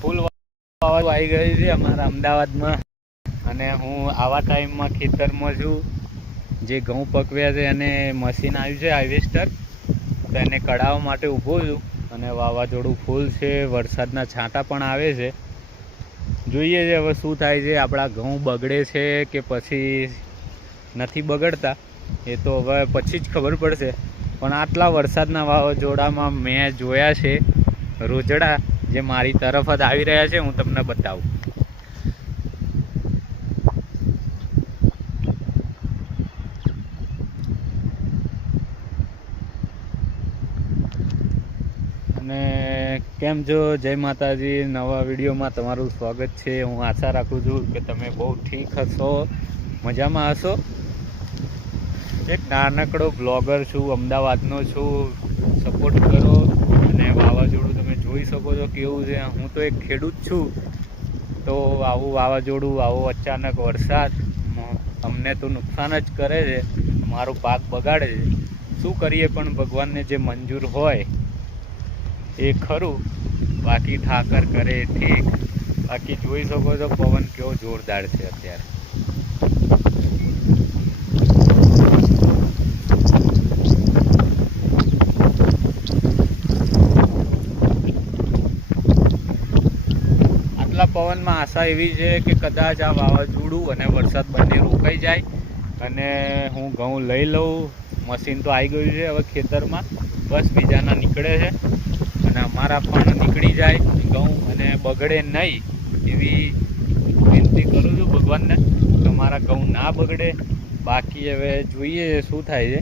ફૂલ વાવાઝોડું આવી ગયું છે અમારા અમદાવાદમાં અને હું આવા ટાઈમમાં ખેતરમાં છું જે ઘઉં પકવ્યા છે અને મશીન આવ્યું છે હાર્વેસ્ટર તો એને કઢાવવા માટે ઊભો છું અને વાવાઝોડું ફૂલ છે વરસાદના છાંટા પણ આવે છે જોઈએ છે હવે શું થાય છે આપણા ઘઉં બગડે છે કે પછી નથી બગડતા એ તો હવે પછી જ ખબર પડશે પણ આટલા વરસાદના વાવાઝોડામાં મેં જોયા છે રોજડા જે મારી તરફ જ આવી રહ્યા છે હું તમને બતાવું અને કેમ છો જય માતાજી નવા વિડીયોમાં તમારું સ્વાગત છે હું આશા રાખું છું કે તમે બહુ ઠીક હશો મજામાં હશો એક નાનકડો બ્લોગર છું અમદાવાદનો છું સપોર્ટ કરો અને વાવાઝોડું તમે જોઈ શકો છો કેવું છે હું તો એક ખેડૂત છું તો આવું વાવાઝોડું આવો અચાનક વરસાદ અમને તો નુકસાન જ કરે છે મારો પાક બગાડે છે શું કરીએ પણ ભગવાનને જે મંજૂર હોય એ ખરું બાકી ઠાકર કરે ઠીક બાકી જોઈ શકો છો પવન કેવો જોરદાર છે અત્યારે પવનમાં આશા એવી છે કે કદાચ આ વાવાઝોડું અને વરસાદ બંને રોકાઈ જાય અને હું ઘઉં લઈ લઉં મશીન તો આવી ગયું છે હવે ખેતરમાં બસ બીજાના નીકળે છે અને અમારા પણ નીકળી જાય ઘઉં અને બગડે નહીં એવી વિનંતી કરું છું ભગવાનને કે મારા ઘઉં ના બગડે બાકી હવે જોઈએ શું થાય છે